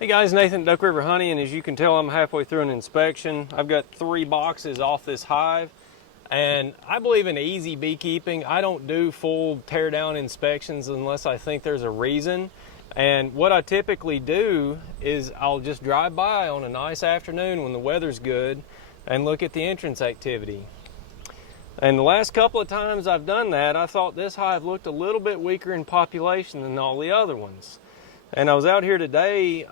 Hey guys, Nathan, Duck River Honey, and as you can tell, I'm halfway through an inspection. I've got 3 boxes off this hive, and I believe in easy beekeeping. I don't do full tear down inspections unless I think there's a reason. And what I typically do is I'll just drive by on a nice afternoon when the weather's good and look at the entrance activity. And the last couple of times I've done that, I thought this hive looked a little bit weaker in population than all the other ones. And I was out here today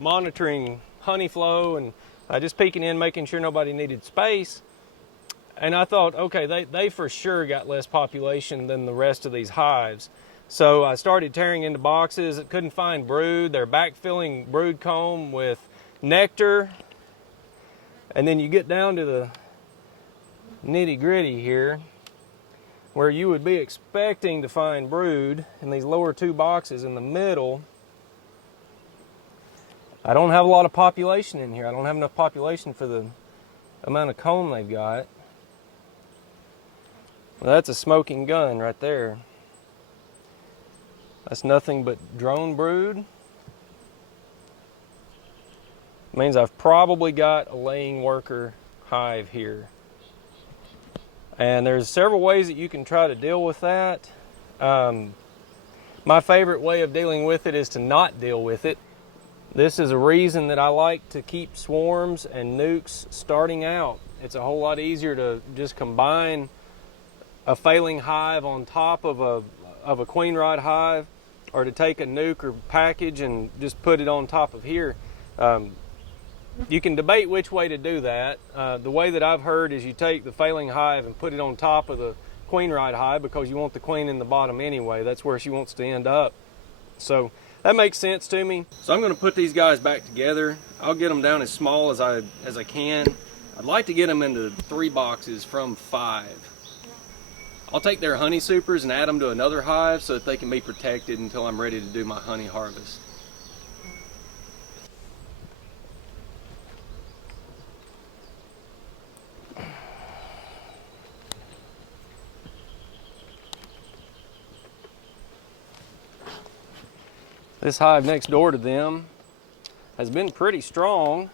monitoring honey flow and just peeking in, making sure nobody needed space. And I thought, okay, they for sure got less population than the rest of these hives. So I started tearing into boxes. Couldn't find brood. They're backfilling brood comb with nectar. And then you get down to the nitty gritty here, where you would be expecting to find brood in these lower 2 boxes in the middle. I don't have a lot of population in here. I don't have enough population for the amount of comb they've got. Well, that's a smoking gun right there. That's nothing but drone brood. It means I've probably got a laying worker hive here. And there's several ways that you can try to deal with that. My favorite way of dealing with it is to not deal with it. This is a reason that I like to keep swarms and nukes starting out. It's a whole lot easier to just combine a failing hive on top of a Queenright hive, or to take a nuke or package and just put it on top of here. You can debate which way to do that. The way that I've heard is you take the failing hive and put it on top of the Queenright hive, because you want the queen in the bottom anyway. That's where she wants to end up. So that makes sense to me. So I'm going to put these guys back together. I'll get them down as small as I can. I'd like to get them into 3 boxes from 5. I'll take their honey supers and add them to another hive so that they can be protected until I'm ready to do my honey harvest. This hive next door to them has been pretty strong.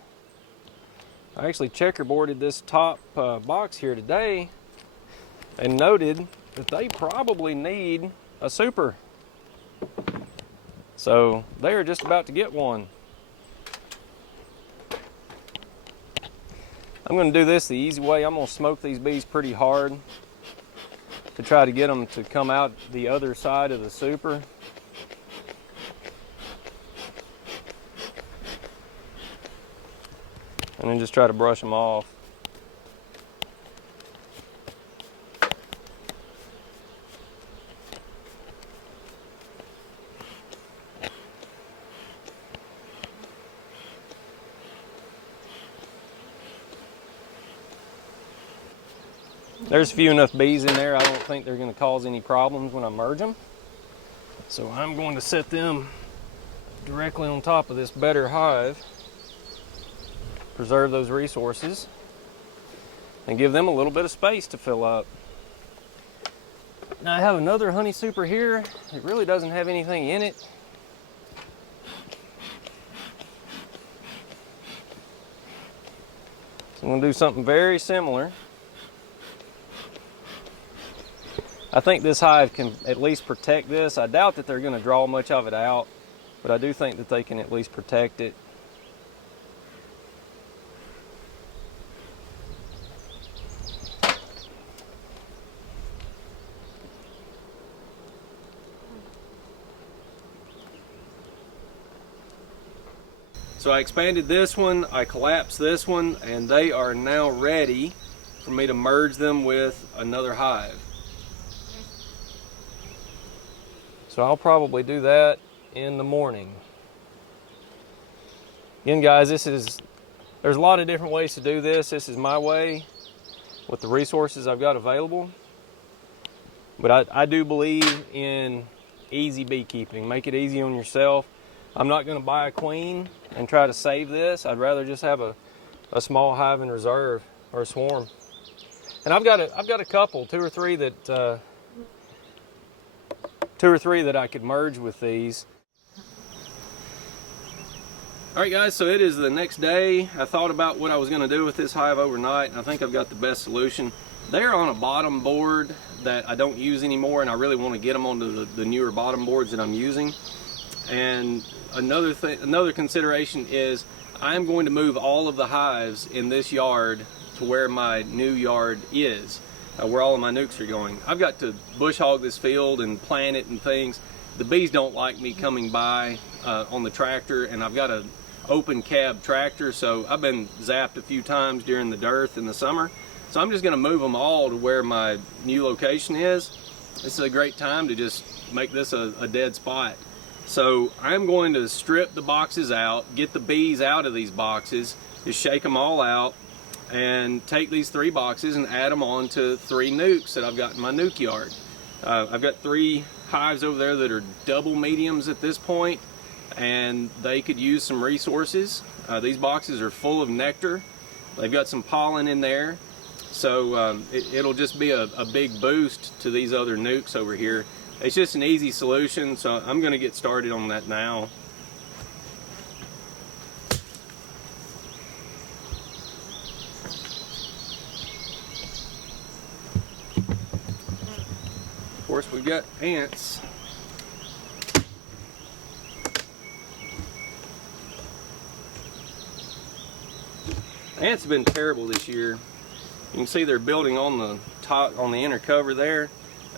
I actually checkerboarded this top box here today and noted that they probably need a super. So they are just about to get one. I'm going to do this the easy way. I'm going to smoke these bees pretty hard to try to get them to come out the other side of the super. And then just try to brush them off. There's few enough bees in there. I don't think they're going to cause any problems when I merge them. So I'm going to set them directly on top of this better hive. Preserve those resources and give them a little bit of space to fill up. Now I have another honey super here. It really doesn't have anything in it. So I'm going to do something very similar. I think this hive can at least protect this. I doubt that they're going to draw much of it out, but I do think that they can at least protect it. So I expanded this one, I collapsed this one, and they are now ready for me to merge them with another hive. So I'll probably do that in the morning. Again, guys, there's a lot of different ways to do this. This is my way with the resources I've got available. But I do believe in easy beekeeping. Make it easy on yourself. I'm not going to buy a queen and try to save this. I'd rather just have a small hive in reserve, or a swarm. And I've got a couple, two or three that I could merge with these. Alright guys, so it is the next day. I thought about what I was going to do with this hive overnight, and I think I've got the best solution. They're on a bottom board that I don't use anymore, and I really want to get them onto the newer bottom boards that I'm using. And another consideration is I'm going to move all of the hives in this yard to where my new yard is, where all of my nukes are going. I've got to bush hog this field and plant it and things. The bees don't like me coming by on the tractor, and I've got an open cab tractor, so I've been zapped a few times during the dearth in the summer. So I'm just going to move them all to where my new location is. This is a great time to just make this a dead spot. So I'm going to strip the boxes out, get the bees out of these boxes, just shake them all out, and take these 3 boxes and add them on to 3 nukes that I've got in my nuke yard. I've got 3 hives over there that are double mediums at this point, and they could use some resources. These boxes are full of nectar. They've got some pollen in there, so it'll just be a big boost to these other nukes over here. It's just an easy solution, so I'm going to get started on that now. Of course, we've got ants. Ants have been terrible this year. You can see they're building on the top, on the inner cover there,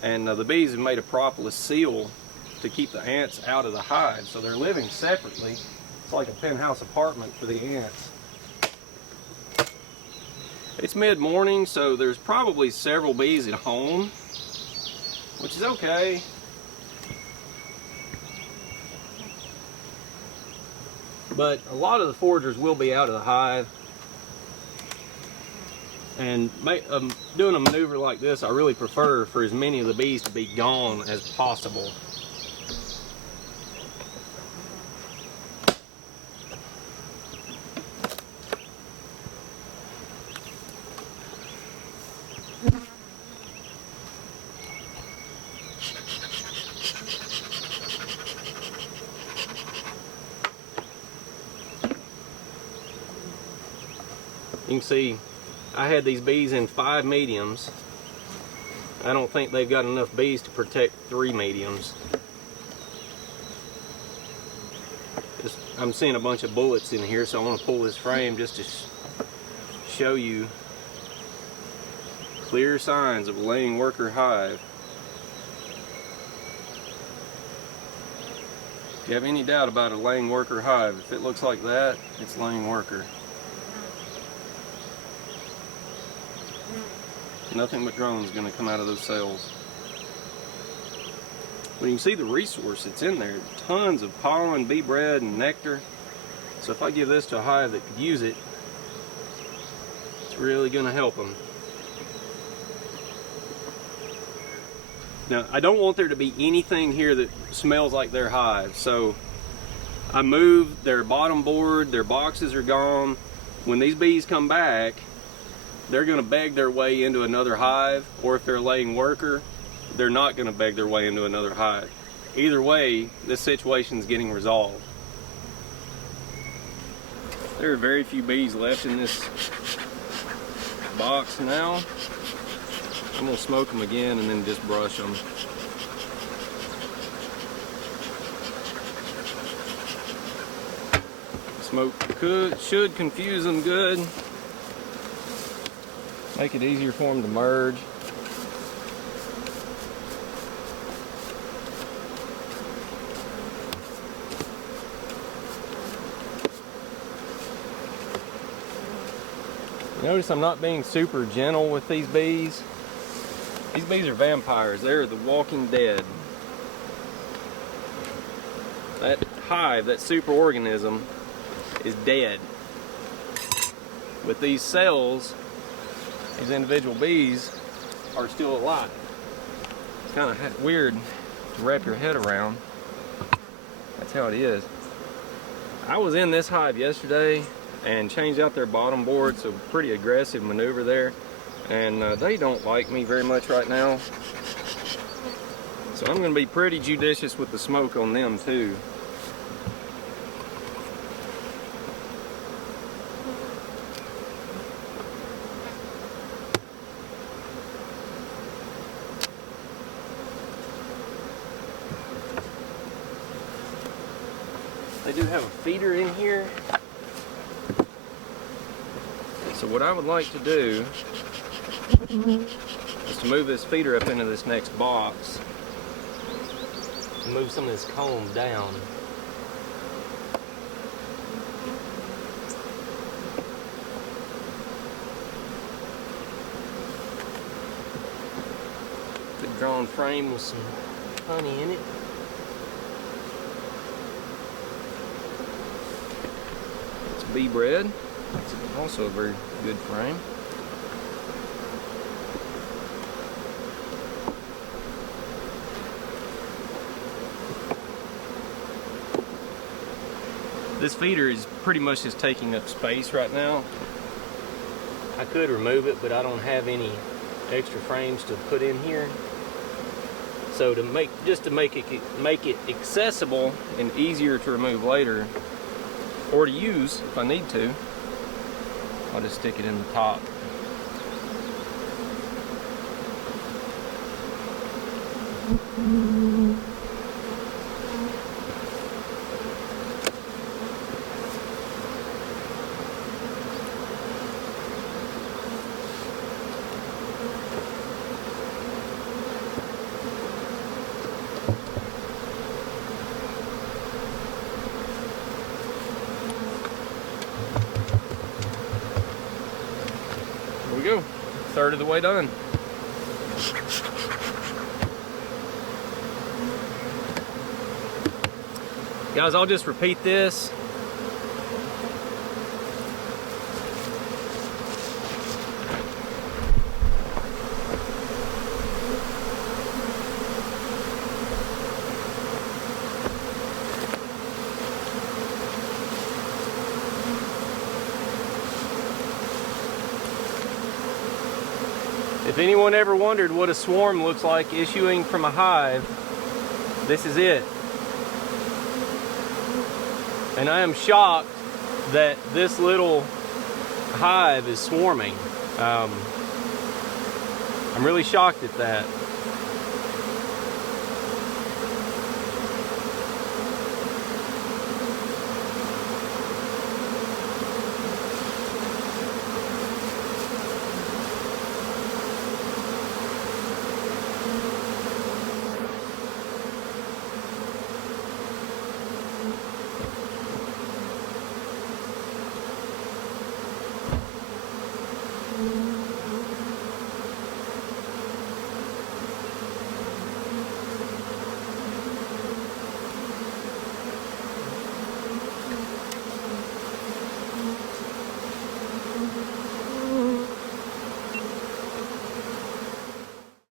and the bees have made a propolis seal to keep the ants out of the hive, so they're living separately. It's like a penthouse apartment for the ants. It's mid-morning, so there's probably several bees at home, which is okay. But a lot of the foragers will be out of the hive. And doing a maneuver like this, I really prefer for as many of the bees to be gone as possible. You can see I had these bees in 5 mediums. I don't think they've got enough bees to protect 3 mediums. I'm seeing a bunch of bullets in here, so I want to pull this frame just to show you clear signs of a laying worker hive. If you have any doubt about a laying worker hive, if it looks like that, it's laying worker. Nothing but drones going to come out of those cells. Well, you can see the resource that's in there. Tons of pollen, bee bread, and nectar. So if I give this to a hive that could use it, it's really going to help them. Now, I don't want there to be anything here that smells like their hive. So I moved their bottom board, their boxes are gone. When these bees come back, they're going to beg their way into another hive, or if they're a laying worker, they're not going to beg their way into another hive. Either way, this situation is getting resolved. There are very few bees left in this box now. I'm going to smoke them again and then just brush them. Smoke should confuse them good. Make it easier for them to merge. Notice I'm not being super gentle with these bees. These bees are vampires. They're the walking dead. That hive, that superorganism, is dead. With these cells, these individual bees are still alive. It's kind of weird to wrap your head around. That's how it is. I was in this hive yesterday and changed out their bottom board, so pretty aggressive maneuver there. And they don't like me very much right now. So I'm going to be pretty judicious with the smoke on them too. They do have a feeder in here. So what I would like to do is to move this feeder up into this next box and move some of this comb down. Good drawn frame with some honey in it. It's bee bread. It's also a very good frame. This feeder is pretty much just taking up space right now. I could remove it, but I don't have any extra frames to put in here. So to make it accessible and easier to remove later, or to use if I need to, I'll just stick it in the top. There we go, third of the way done. Guys, I'll just repeat this. If anyone ever wondered what a swarm looks like issuing from a hive, this is it. And I am shocked that this little hive is swarming. I'm really shocked at that.